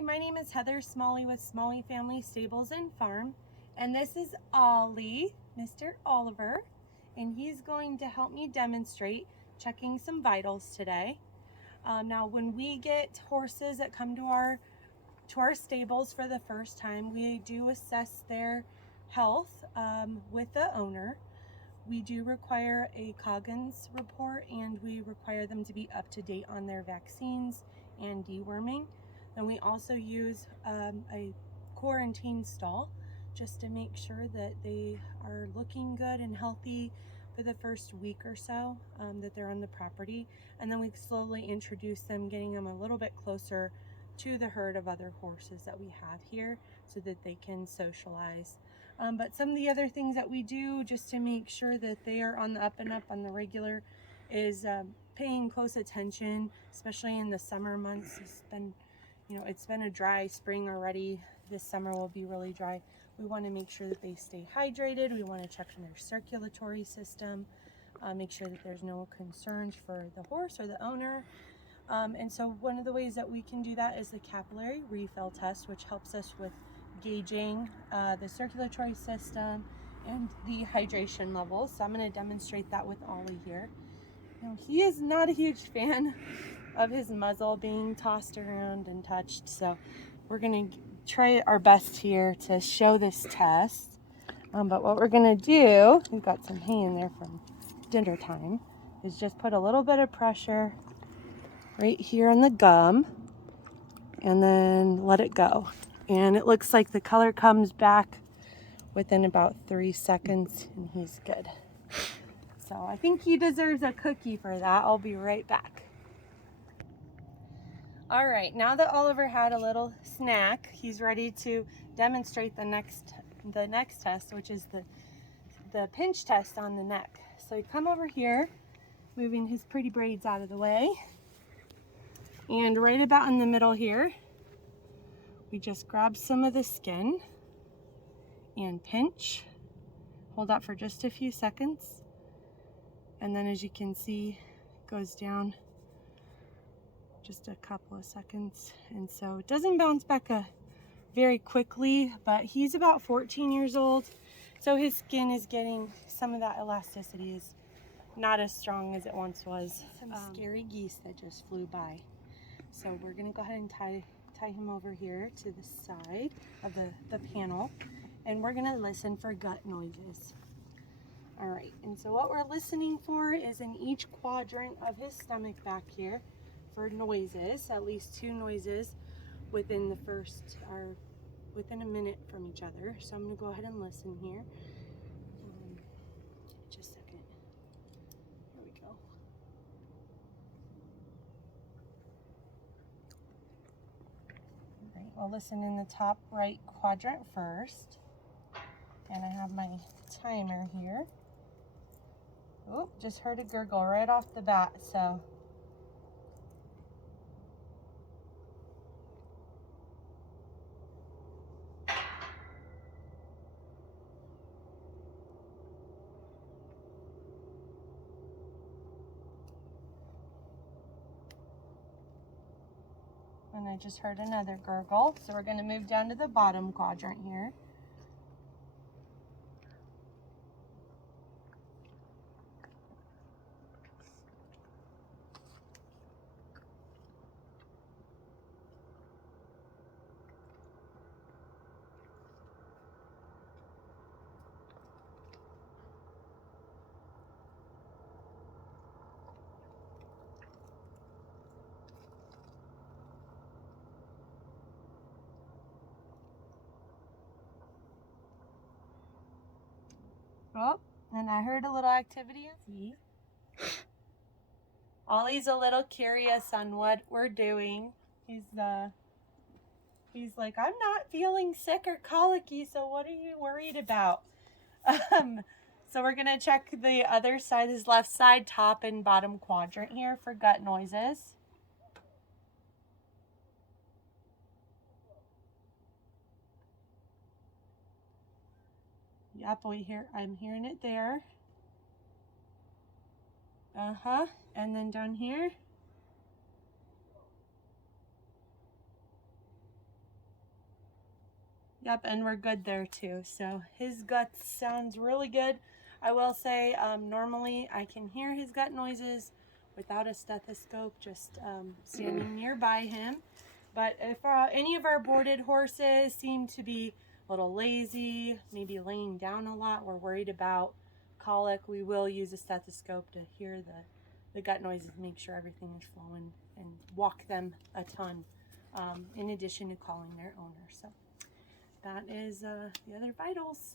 Hi, my name is Heather Smalley with Smalley Family Stables and Farm, and this is Ollie, Mr. Oliver, and he's going to help me demonstrate checking some vitals today. Now, when we get horses that come to our stables for the first time, we do assess their health with the owner. We do require a Coggins report, and we require them to be up to date on their vaccines and deworming. And we also use a quarantine stall just to make sure that they are looking good and healthy for the first week or so that they're on the property. And then we slowly introduce them, getting them a little bit closer to the herd of other horses that we have here so that they can socialize. But some of the other things that we do just to make sure that they are on the up and up on the regular is paying close attention, especially in the summer months. It's been a dry spring already. This summer will be really dry. We want to make sure that they stay hydrated. We want to check on their circulatory system, make sure that there's no concerns for the horse or the owner. And so one of the ways that we can do that is the capillary refill test, which helps us with gauging the circulatory system and the hydration levels. So I'm going to demonstrate that with Ollie here. Now, he is not a huge fan of his muzzle being tossed around and touched, so we're going to try our best here to show this test. But what we're going to do, we've got some hay in there from dinner time, is just put a little bit of pressure right here in the gum and then let it go. And it looks like the color comes back within about 3 seconds and he's good. So I think he deserves a cookie for that. I'll be right back. All right, now that Oliver had a little snack, he's ready to demonstrate the next test, which is the pinch test on the neck. So you come over here, moving his pretty braids out of the way. And right about in the middle here, we just grab some of the skin and pinch. Hold that for just a few seconds. And then as you can see, it goes down just a couple of seconds. And so it doesn't bounce back very quickly, but he's about 14 years old. So his skin is getting, some of that elasticity is not as strong as it once was. Some scary geese that just flew by. So we're gonna go ahead and tie him over here to the side of the panel, and we're gonna listen for gut noises. All right, and so what we're listening for is in each quadrant of his stomach back here for noises, at least 2 noises within within a minute from each other. So I'm gonna go ahead and listen here. Just a second. Here we go. All right, we'll listen in the top right quadrant first. And I have my timer here. Oh, just heard a gurgle right off the bat, so. And I just heard another gurgle. So we're gonna move down to the bottom quadrant here. Oh, and I heard a little activity. Ollie's a little curious on what we're doing. He's like, I'm not feeling sick or colicky, so what are you worried about? So we're gonna check the other side, his left side, top and bottom quadrant here for gut noises. Yep, I'm hearing it there. And then down here. Yep, and we're good there too. So his gut sounds really good. I will say, normally I can hear his gut noises without a stethoscope, just standing nearby him. But if any of our boarded horses seem to be a little lazy, maybe laying down a lot, we're worried about colic, we will use a stethoscope to hear the gut noises, make sure everything is flowing, and walk them a ton, in addition to calling their owner. So that is the other vitals.